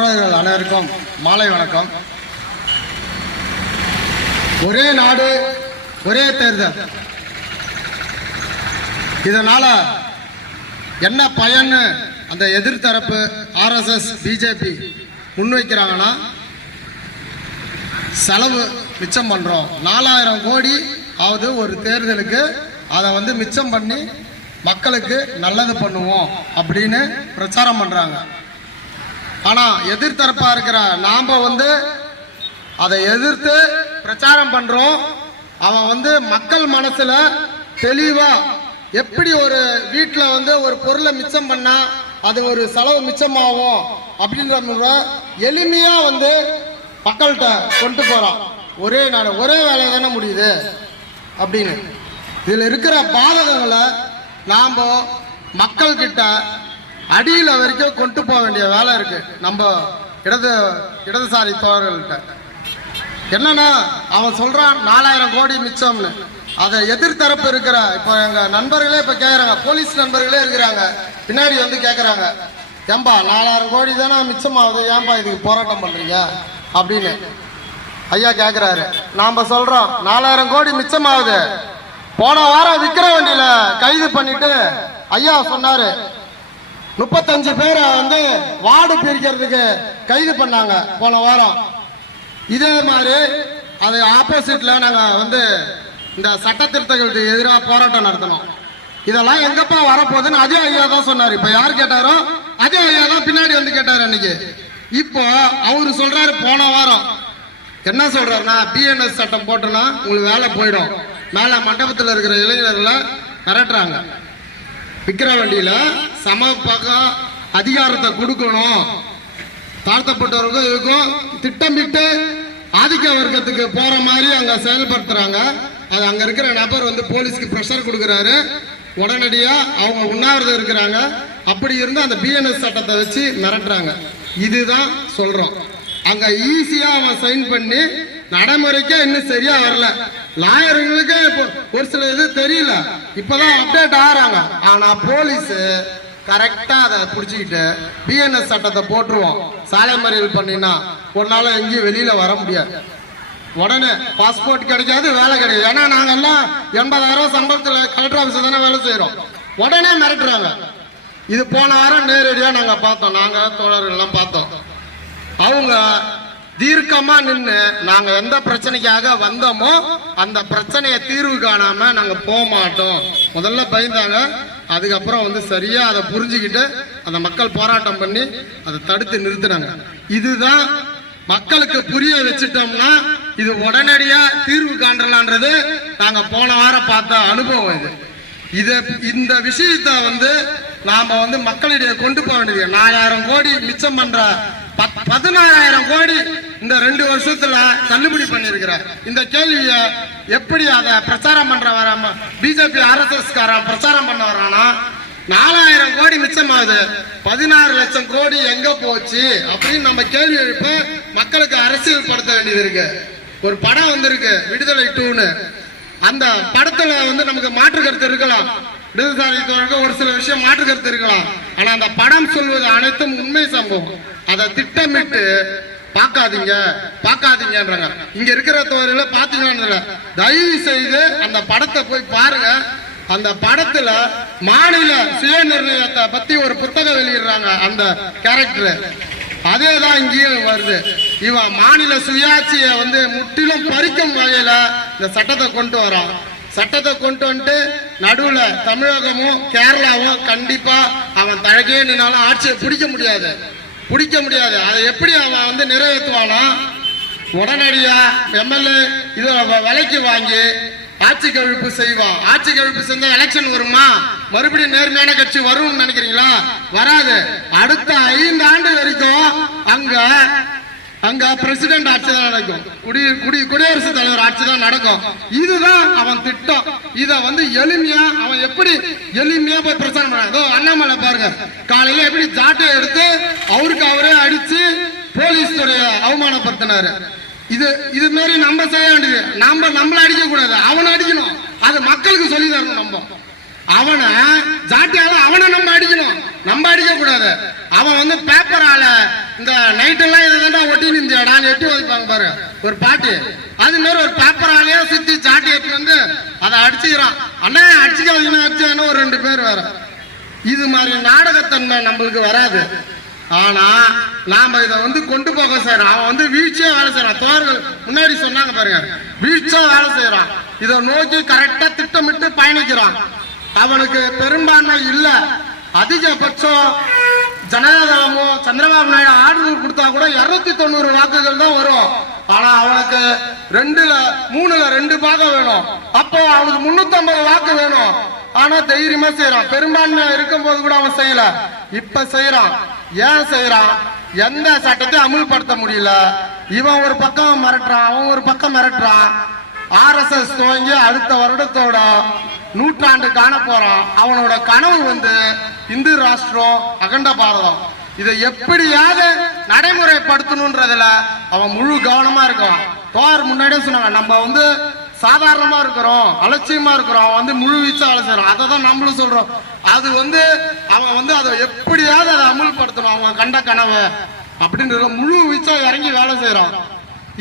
தோழர்கள் அனைவருக்கும் மாலை வணக்கம். ஒரே நாடு ஒரே தேர்தல், இதனால என்ன பயன்னு அந்த எதிர்த்தரப்பு RSS பிஜேபி முன்வைக்கிறாங்கன்னா, செலவு மிச்சம் பண்றோம், 4000 கோடி ஆகுது ஒரு தேர்தலுக்கு, அதை மிச்சம் பண்ணி மக்களுக்கு நல்லது பண்ணுவோம் அப்படின்னு பிரச்சாரம் பண்றாங்க. ஆனா எதிர்த்தரப்பா இருக்கிற நாம அதை எதிர்த்து பிரச்சாரம் பண்றோம். அவன் மக்கள் மனசுல தெளிவா எப்படி ஒரு வீட்டில் ஒரு பொருளை மிச்சம் பண்ணா அது ஒரு செலவு மிச்சமாகும் அப்படின்ற எளிமையா மக்கள்கிட்ட கொண்டு போறான். ஒரே நாடு ஒரே வேலையை தானே முடியுது அப்படின்னு. இதுல இருக்கிற பாதகங்களை நாம மக்கள்கிட்ட அடியில் வரைக்கும் கொண்டு போக வேண்டிய வேலை இருக்கு. நம்ம இடதுசாரி தோழர்கள்ட்ட என்னன்னா, அவன் சொல்றான் 4000 கோடி மிச்சம்னு. அதை எதிர்த்தரப்பு இருக்கிற இப்போ எங்க நண்பர்களே இப்ப கேட்கறாங்க, போலீஸ் நண்பர்களே இருக்கிறாங்க, பின்னாடி கேட்கறாங்க, ஏன்பா 4000 கோடி தானே மிச்சமாகுது, ஏன்பா இதுக்கு போராட்டம் பண்றீங்க அப்படின்னு ஐயா கேட்கிறாரு. நாம சொல்றோம் 4000 கோடி மிச்சமாகுது. போன வாரம் விக்கிரவாண்டியில கைது பண்ணிட்டு ஐயா சொன்னாரு, 35 பேரை வார்டு பிரிக்கிறதுக்கு கைது பண்ணாங்க போன வாரம். இதே மாதிரி அது ஆப்போசிட்ல நாங்க இந்த சட்ட திருத்தங்களுக்கு எதிராக போராட்டம் நடத்தணும். இதெல்லாம் எங்கப்பா வரப்போகுதுன்னு அதே ஐயா தான் சொன்னாரு. இப்ப யார் கேட்டாரோ அதே ஐயா தான் பின்னாடி கேட்டாரு அன்னைக்கு. இப்போ அவரு சொல்றாரு, போன வாரம் என்ன சொல்றாருன்னா, BNS சட்டம் போட்டுனா உங்களுக்கு வேலை போயிடும், மேல மண்டபத்தில் இருக்கிற இளைஞர்களை மிரட்டுறாங்க, விக்கிரவாண்டியில சம பக்கம் அதிகாரத்தை கொடுக்கணும், தாழ்த்தப்பட்டவர்களுக்கும் இதுக்கும் திட்டமிட்டு ஆதிக்க வர்க்கத்துக்கு போற மாதிரி அங்க செயல்படுத்துறாங்க. அது அங்க இருக்கிற நபர் போலீஸ்க்கு பிரஷர் கொடுக்கிறாரு, உடனடியா அவங்க உண்ணாவிரதம் இருக்கிறாங்க. அப்படி இருந்து அந்த BNS சட்டத்தை வச்சு மிரட்டுறாங்க. இதுதான் சொல்றோம். அங்க ஈஸியா அவன் சைன் பண்ணி நடைமுறைக்கே இன்னும் சரியா வரல. லாயர்களுக்கு ஒரு சில இது தெரியல, இப்பதான் அப்டேட் ஆகிறாங்க. ஆனா போலீஸ் கரெக்டா அதை பிடிச்சிக்கிட்டு BNS சட்டத்தை போட்டுருவோம். சாலை மறியல் பண்ணினா ஒன்னால எங்கேயும் வெளியில வர முடியாது, உடனே பாஸ்போர்ட் கிடைக்காது, வேலை கிடையாது. ஏன்னா நாங்க எல்லாம் 80,000 சம்பளத்துல கலெக்டர் ஆபீஸ் தானே வேலை செய்யறோம். உடனே மிரட்டுறாங்க. இது போன வாரம் நேரடியா நாங்க பார்த்தோம், நாங்க தோழர்கள் எல்லாம் பார்த்தோம். அவங்க தீர்க்கமா நின்று நாங்க எந்த பிரச்சனைக்காக வந்தோமோ அந்த பிரச்சனையை தீர்வு காணாம நாங்க போக மாட்டோம். முதல்ல பயந்தாங்க, அதுக்கப்புறம் சரியா அதை புரிஞ்சுக்கிட்டு அந்த மக்கள் போராட்டம் பண்ணி அதை தடுத்து நிறுத்தினாங்க. இதுதான் மக்களுக்கு புரிய வச்சுட்டோம்னா இது உடனடியா தீர்வு காண்றலான்றது நாங்க போன வாரம் பார்த்த அனுபவம். இந்த விஷயத்த நாம மக்களிடையே கொண்டு போக வேண்டியது. 4000 கோடி மிச்சம் பண்ற 14,000 கோடி இந்த 2 வருஷத்துல தள்ளுபடி பண்ணிருக்கிறார். இந்த கேள்விய எப்படி அதை பிரச்சாரம் பண்ற வராம பிஜேபி RSS காரன் பிரச்சாரம் பண்ண வரானா, 4000 கோடி மிச்சமாகுது, 16 லட்சம் கோடி எங்க போச்சு அப்படின்னு நம்ம கேள்வி எழுப்ப மக்களுக்கு அரசியல் படுத்த வேண்டியது இருக்கு. ஒரு படம் வந்திருக்கு, விடுதலை 2ன்னு. அந்த படத்துல நமக்கு மாற்று கருத்து இருக்கலாம், இடதுசாரிக்கு ஒரு சில விஷயம் மாற்று கருத்து இருக்கலாம். ஆனா அந்த படம் சொல்வது அனைத்தும் உண்மை சம்பவம். அதை திட்டமிட்டு பார்க்காதீங்கன்றாங்க. இங்க இருக்கிற தோழர்கள பாத்தீங்கன்னா தயவு செய்து அந்த படத்தை போய் பாருங்க. அந்த படத்துல மாநில சுய நிர்ணயத்தை பத்தி ஒரு புத்தகம் வெளியிடுறாங்க அந்த கேரக்டர். அதேதான் இங்கேயும் வருது. இவன் மாநில சுயாட்சியை முற்றிலும் பறிக்கும் வகையில இந்த சட்டத்தை கொண்டு வரான். சட்டத்தை கொண்டு வந்துட்டு நடுவுல தமிழகமும் கேரளாவும் கண்டிப்பா அவன் தழகே நின்னாலும் ஆட்சியை பிடிக்க முடியாது. அதை எப்படி அவன் நிறைவேற்றுவானா, உடனடியா MLA இதை விலைக்கு வாங்கி ஆட்சி கவிழ்ப்பு செய்வான். ஆட்சி கவிழ்ப்பு செஞ்சா எலெக்ஷன் வருமா, மறுபடியும் நேர்மையான கட்சி வரும்னு நினைக்கிறீங்களா? வராது. அடுத்த 5 ஆண்டு வரைக்கும் அங்க பிரசிடென்ட் ஆட்சி தான் நடக்கும், குடியரசுத் தலைவர் ஆட்சி தான் நடக்கும். இதுதான் அவன் திட்டம். இத எளிமையா அவன் எப்படி எளிமையா போய் பிரச்சாரம் பண்ண. அண்ணாமலை பாருங்க, காலையில எப்படி ஜாட்டை எடுத்து அவருக்கு அவரே அடிச்சு போலீஸ் துறையை அவமானப்படுத்தினாரு. இது மாதிரி நம்ம செய்ய வேண்டியது. நம்மள அடிக்க கூடாது, அவனை அடிக்கணும். அது மக்களுக்கு சொல்லி தரணும். நம்ம அவனை ஜாட்டியால அவனை நம்ம அடிக்கணும், நம்ம அடிக்க கூடாது. அவன் பேப்பரால இந்த நைட்டெல்லாம் இதுதான் ஒட்டி நிந்தியாடான்னு எட்டி வைப்பாங்க பாரு ஒரு பாட்டு. அது மாதிரி ஒரு பேப்பராலேயே சுத்தி சாட்டி எட்டி வந்து அதை அடிச்சுக்கிறான். அண்ணா அடிச்சுக்காதீங்கன்னா அடிச்சான்னு ஒரு 2 பேர் வேற. இது மாதிரி நாடகத்தன்மை நம்மளுக்கு வராது. ஆனா நாம இதை வந்து கொண்டு போக செய்யறோம். அவன் வந்து வீழ்ச்சியா வேலை செய்யறான். தோழர்கள் முன்னாடி சொன்னாங்க பாருங்க, வீழ்ச்சியா வேலை செய்யறான். இதை நோக்கி கரெக்டா திட்டமிட்டு பயணிக்கிறான். அவனுக்கு பெரும்பான்மை இல்ல, அதிகபட்சம் ஜனதாதளமோ சந்திரபாபு நாயுடு ஆர்டர் கொடுத்தா கூட 290 வாக்குகள் தான் வரும். ஆனா அவனுக்கு 2ல 3ல 2 பாகம் வேணும். அப்போ அவனுக்கு 350 வாக்கு வேணும். ஆனா தைரியமா செய்யறான். பெரும்பான்மை இருக்கும் போது கூட அவன் செய்யல, இப்ப செய்யறான். ஏன் செய்யறான்? எந்த சட்டத்தையும் அமுல்படுத்த முடியல. இவன் ஒரு பக்கம் மிரட்டுறான், அவன் ஒரு பக்கம் மிரட்டுறான். RSS துவங்கி அடுத்த வருடத்தோட 100 காண போறான். அவனோட கனவு வந்து இந்து ராஷ்டிரம், அகண்ட பாரதம். இதை எப்படியாவது நடைமுறைப்படுத்தணும்ன்றதுல அவன் முழு கவனமா இருக்கான். தோர் முன்னாடியே சொன்னாங்க, நம்ம வந்து சாதாரணமா இருக்கிறோம், அலட்சியமா இருக்கிறோம், அவன் வந்து முழு வீச்சா வேலை செய்யறான். அதை தான் நம்மளும் சொல்றோம். அது வந்து அவன் வந்து அதை எப்படியாவது அதை அமுல்படுத்தணும், அவங்க கண்ட கனவு அப்படின்றத முழு வீச்சா இறங்கி வேலை செய்யறான்.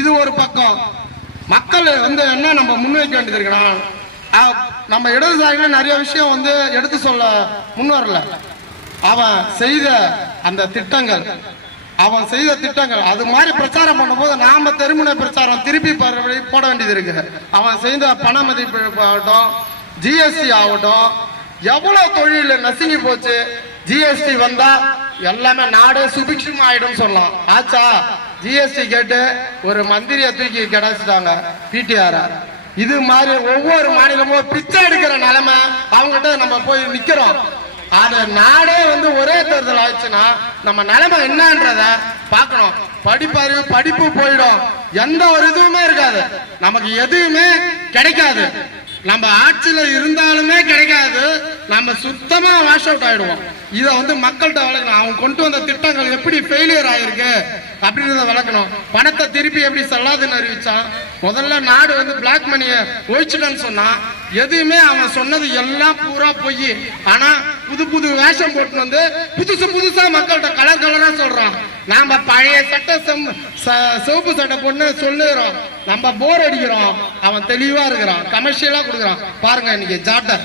இது ஒரு பக்கம். மக்கள் வந்து என்ன நம்ம முன்வைக்க வேண்டியது இருக்கிறான். நம்ம இடதுசாரிகள் நிறைய விஷயம் வந்து எடுத்து சொல்ல முன்வரல. அவன் செய்த அந்த திட்டங்கள், அவன் செய்த திட்டங்கள் அது மாதிரி பிரச்சாரம் பண்ணும்போது நாம தெருமுனை பிரச்சாரம் திருப்பி போட வேண்டியது இருக்கு. அவன் செய்த பண மதிப்பிழப்பு ஆகட்டும், GST ஆகட்டும், எவ்வளவு தொழில் நசுங்கி போச்சு. GST வந்தா எல்லாமே நாடே சுபிக்ஷம் ஆயிடும் சொல்லலாம். ஆச்சா? GST கேட்டு ஒரு மந்திரியை தூக்கி கிடைச்சிட்டாங்க PTR. இது மாதிரி ஒவ்வொரு மாநிலமும் பிச்சை எடுக்கிற நிலைமை அவங்ககிட்ட நம்ம போய் நிக்கிறோம். அது நாடே வந்து ஒரே தேர்தல் ஆயிடுச்சுன்னா நம்ம நிலைமை என்னன்றத பார்க்கணும். படிப்பு போயிடும், எந்த ஒரு இதுவுமே இருக்காது, நமக்கு எதுவுமே கிடைக்காது. நம்ம ஆட்சியில இருந்தாலுமே கிடைக்காது, நம்ம சுத்தமா வாஷ் அவுட் ஆயிடுவோம். இதை வந்து மக்கள்கிட்ட விளக்கணும். அவங்க கொண்டு வந்த திட்டங்கள் எப்படி ஃபெயிலியர் ஆயிருக்கு அப்படின்றத விளக்கணும். பணத்தை திருப்பி எப்படி செல்லாதுன்னு அறிவிச்சான். முதல்ல நாடு வந்து பிளாக் மணியை ஒழிச்சுட்டேன்னு சொன்னான். எதுவுமே அவன் சொன்னது எல்லாம் பூரா போய். ஆனா புது வேஷம் போட்டு வந்து புதுசா மக்கள்கிட்ட கலரா சொல்றான். நாம பழைய சட்டை சிவப்பு சட்டை போட்டு சொல்லுறோம், நம்ம போர் அடிக்கிறோம். அவன் தெளிவா இருக்கிறான், கமர்ஷியலா கொடுக்குறான். பாருங்க இன்னைக்கு ஜாட்டை,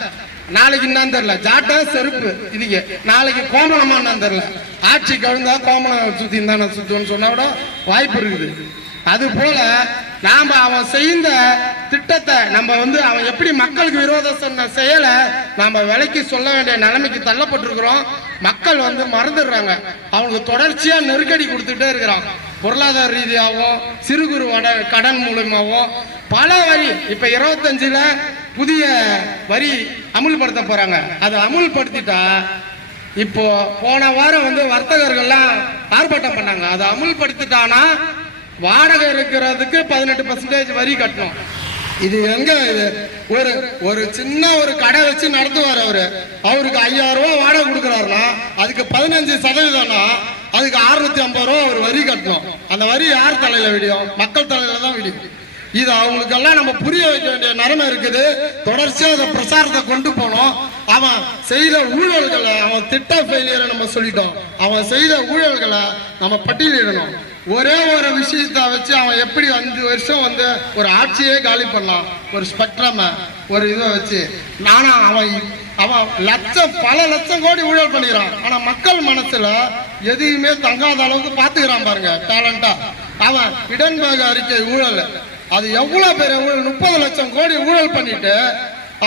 நாளைக்கு என்னன்னு தெரியல, ஜாட்டா செருப்பு இதுக்கு, நாளைக்கு கோமணமா என்னன்னு தெரியல. ஆட்சி கழுந்தா கோமணம் சுத்தி இருந்தா சுத்துன்னு சொன்னா கூட வாய்ப்பு இருக்குது. அது போல நாம அவன் செய்த திட்டத்தை நம்ம வந்து அவன் எப்படி மக்களுக்கு விரோதம் சொன்ன செயலை நாம விலைக்கு சொல்ல வேண்டிய நிலைமைக்கு தள்ளப்பட்டிருக்கிறோம். மக்கள் வந்து மறந்துடுறாங்க. அவங்களுக்கு தொடர்ச்சியா நெருக்கடி கொடுத்துட்டே இருக்கிறான். பொருளாதார ரீதியாகவும் சிறு குறு கடன் மூலமாகவும் பல வரி. இப்ப 25ல புதிய வரி அமுல்படுத்த போறாங்க. அதை அமுல்படுத்திட்டா இப்போ போன வாரம் வந்து வர்த்தகர்கள்லாம் ஆர்ப்பாட்டம் பண்ணாங்க. அதை அமுல்படுத்திட்டானா வாடகை இருக்கிறதுக்கு 18% வரி கட்டணும். இது எங்க? இது ஒரு சின்ன ஒரு கடை வச்சு நடத்துவார் அவரு. அவருக்கு 5000 ரூபாய் வாடகை கொடுக்குறாருன்னா அதுக்கு 15%, அதுக்கு 650 ரூபாய் அவர் வரி கட்டணும். அந்த வரி யார் தலையில விடியும்? மக்கள் தலையில தான் விடியும். இது அவங்களுக்கெல்லாம் நம்ம புரிய வைக்க வேண்டிய நிலைமை இருக்குது. தொடர்ச்சியா அந்த பிரச்சாரத்தை கொண்டு போனோம். அவன் செய்த ஊழல்களை, அவன் திட்ட ஃபெயிலியரை நம்ம சொல்லிட்டோம். அவன் செய்த ஊழல்களை நம்ம பட்டியலிடணும். ஒரே ஒரு விஷயத்தை வச்சு அவன் எப்படி 5 வருஷம் வந்து ஒரு ஆட்சியே காலி பண்ணலாம். ஒரு ஸ்பெக்ட்ரம் ஒரு இதை வச்சு அவன் பல லட்சம் கோடி ஊழல் பண்ணிக்கிறான். ஆனா மக்கள் மனசுல எதையுமே தங்காத அளவுக்கு பாத்துக்கிறான் பாருங்க டேலண்டா. அவன் இடன்பேக அறிக்கை ஊழல், அது எவ்வளவு பெரிய ஊழல், 30 லட்சம் கோடி ஊழல் பண்ணிட்டு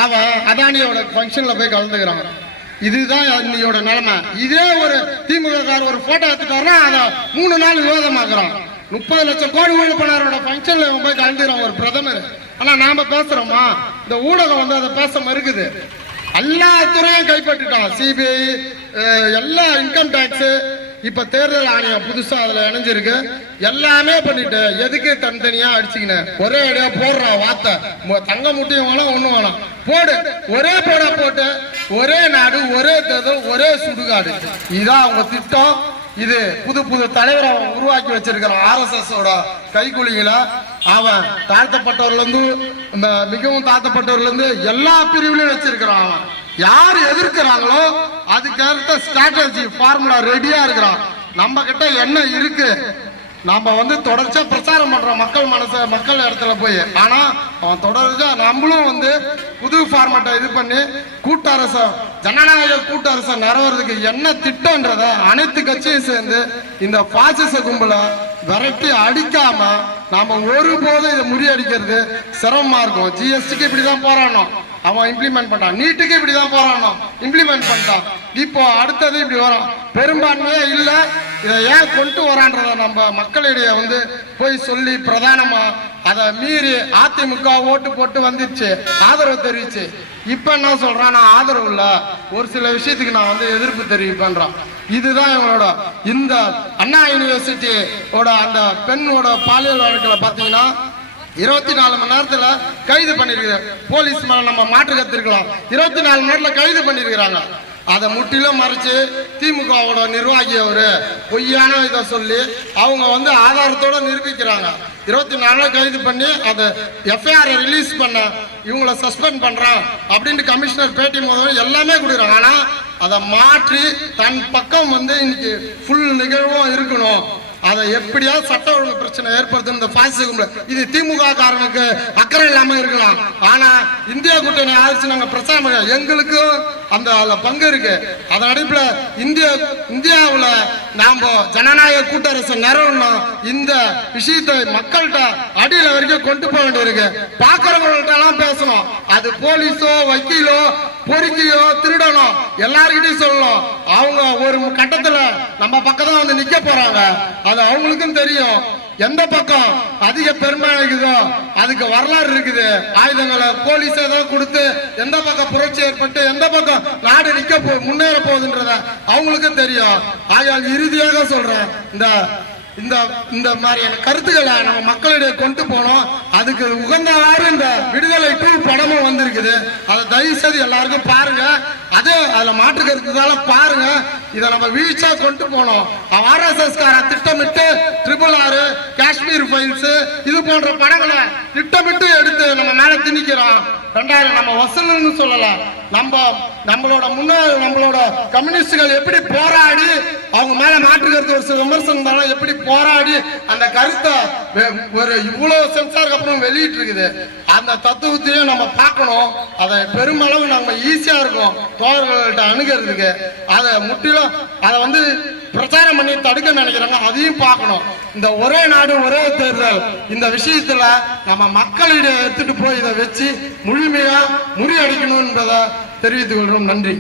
அவன் அதானியோட ஃபங்க்ஷன்ல போய் கலந்துக்கிறான். இதுதான் இன்னையோட நிலைமை. இதே ஒரு திமுக ஒரு போட்டோ எடுத்துட்டாருன்னா அதை 3 நாள் விவாதமாக்குறான். 30 லட்சம் கோடி ஊழல் பண்ணாரோட ஃபங்க்ஷன்ல இவன் போய் கலந்துக்கிறான் ஒரு பிரதமர். ஆனா நாம பேசுறோமா? இந்த ஊடகம் வந்து அதை பேச மறுக்குது. எல்லா துறையும் கைப்பற்றிட்டான். CBI, எல்லா இன்கம் டாக்ஸ், இப்ப தேர்தல் ஆணையம் புதுசா அதுல இணைஞ்சிருக்கு. எல்லாமே பண்ணிட்டு எதுக்கு தனித்தனியா அடிச்சுக்கினேன்? ஒரே அடியா போடுறான் வார்த்தை. தங்க முட்டையும் வேணாம், ஒண்ணும் வேணாம், போடு, ஒரே போட்டு ஒரே நாடு, ஒரே தேர்தல், ஒரே சுடுகாடு. இதுதான் அவங்க திட்டம். இது புது தலைவரை அவன் உருவாக்கி வச்சிருக்கிறான். RSS கைக்குலிகளை அவன் தாழ்த்தப்பட்டவர்ல இருந்து மிகவும் தாழ்த்தப்பட்டவர்ல இருந்து எல்லா பிரிவுலையும் வச்சிருக்கிறான். அவன் யாரு எதிர்க்கிறாங்களோ அதுக்கேற்ற ஸ்ட்ராட்டஜி ஃபார்முலா ரெடியா இருக்கிறான். நம்ம கிட்ட என்ன இருக்கு, நாம வந்து தொடர்ச்சியா பிரச்சாரம் பண்றோம் மக்கள் இடத்துல போய். ஆனா அவன் தொடர்ச்சியா நம்மளும் வந்து புது ஃபார்மேட்டை இது பண்ணி கூட்டரச ஜனநாயக கூட்டரசை நிறைவேறதுக்கு என்ன திட்டம்ன்றத அனைத்து கட்சியும் சேர்ந்து இந்த பாசிச கும்பலை விரட்டி அடிக்காம நாம ஒருபோதும் இதை முறியடிக்கிறது சிரமமா இருக்கும். ஜிஎஸ்டிக்கு இப்படிதான் போராடணும், அவன் இம்ப்ளிமெண்ட் பண்ணான். நீட்டுக்கு இப்படிதான் போராடணும், இம்ப்ளிமெண்ட் பண்ணிட்டான். இப்போ அடுத்தது இப்படி வரும். பெரும்பான்மையே இல்லை, இதை ஏன் கொண்டு வரான்றத நம்ம மக்களிடையே வந்து போய் சொல்லி பிரதானமா அதை மீறி அதிமுக ஓட்டு போட்டு வந்துருச்சு, ஆதரவு தெரிவிச்சு. இப்ப என்ன சொல்றான், நான் ஆதரவு இல்ல, ஒரு சில விஷயத்துக்கு நான் வந்து எதிர்ப்பு தெரிவிப்பேன்றான். இதுதான் இவங்களோட இந்த அண்ணா யூனிவர்சிட்டியோட அந்த பெண்ணோட பாலியல் வழக்கில் பார்த்தீங்கன்னா 24 மணி நேரத்துல கைது பண்ணிருக்க போலீஸ் மேல நம்ம மாற்று கத்திருக்கலாம். 24 மணி நேரத்துல கைது பண்ணிருக்கிறாங்க. அதை முற்றிலும் மறைச்சு திமுகவோட நிர்வாகி அவரு பொய்யான இதை சொல்லி அவங்க வந்து ஆதாரத்தோட நிரூபிக்கிறாங்க. 24 கைது பண்ணி அதை எஃப்ஐஆர் ரிலீஸ் பண்ண இவங்களை சஸ்பெண்ட் பண்றான் அப்படின்னு கமிஷனர் பேட்டி முதல்ல எல்லாமே கொடுக்குறாங்க. ஆனா அதை மாற்றி தன் பக்கம் வந்து இன்னைக்கு ஃபுல் நிகழ்வும் இருக்கணும், அதை எப்படியாவது சட்ட ஒழுங்கு பிரச்சனை ஏற்படுத்தும் இந்த பாசிச கும்பல். இது திமுக காரனுக்கு அக்கறை இல்லாம இருக்கலாம், ஆனா இந்தியா கூட்டணி ஆயிடுச்சு நாங்க பிரச்சாரம் எங்களுக்கும் அந்த பங்கு இருக்கு. அதன் அடிப்படையில் இந்தியாவில் நாம ஜனநாயக கூட்டரசு நிறுவனம் இந்த விஷயத்தை மக்கள்கிட்ட அடியில வரைக்கும் கொண்டு போக வேண்டியிருக்கு. பாக்குறவங்கள்ட்ட எல்லாம் பேசணும், அது போலீஸோ வக்கீலோ பொறுக்கியோ திருடனோ எல்லார்கிட்டையும் சொல்லணும். அவங்க ஒரு கட்டத்துல நம்ம பக்கம் வந்து நிக்க போறாங்க, அது அவங்களுக்கும் தெரியும். எந்த பக்கம் அதிக பெரும்பான்மை இருக்குதோ அதுக்கு வரலாறு இருக்குது. ஆயுதங்களை போலீஸே தான் கொடுத்து எந்த பக்கம் புரட்சி ஏற்பட்டு எந்த பக்கம் நாடு நிக்க முன்னேற போகுதுன்றத அவங்களுக்கும் தெரியும். ஆகையால் இறுதியாக சொல்றேன், இந்த இந்த மாதிரியான கருத்துக்களை நம்ம மக்களிடையே கொண்டு போனோம். அதுக்கு உகந்தவாறு இந்த விடுதலை 2 படமும் வந்திருக்குது. அதை தயவு செய்து எல்லாருக்கும் பாருங்க. அதே அதுல மாற்று கருத்துதால பாருங்க. இதை நம்ம வீழ்ச்சியா கொண்டு போனோம். RSS கார திட்டமிட்டு RRR, காஷ்மீர் ஃபைல்ஸ் இது போன்ற படங்களை திட்டமிட்டு எடுத்து நம்ம மேல திணிக்கிறோம். 2000 நம்ம வசூல்னு சொல்லல, நம்மளோட முன்னாள் நம்மளோட கம்யூனிஸ்டுகள் எப்படி போராடி அவங்க மேல மாற்று கருத்து ஒரு சில விமர்சனம் எப்படி போராடி அந்த கருத்தை ஒரு இவ்வளவு சென்சாருக்கு அப்புறம் வெளியிட்டு இருக்குது. அந்த தத்துவத்தையும் நம்ம பார்க்கணும். அதை பெருமளவு நம்ம ஈஸியா இருக்கும் தோழர்கள்ட்ட அணுகிறதுக்கு. அதை முற்றிலும் அதை வந்து பிரச்சாரம் பண்ணி தடுக்க நினைக்கிறாங்க, அதையும் பார்க்கணும். இந்த ஒரே நாடு ஒரே தேர்தல் இந்த விஷயத்துல நம்ம மக்களிடையே எடுத்துட்டு போய் இதை வச்சு முழுமையா முறியடிக்கணும் என்பதை தெரிவித்துக் கொள்றோம். நன்றி.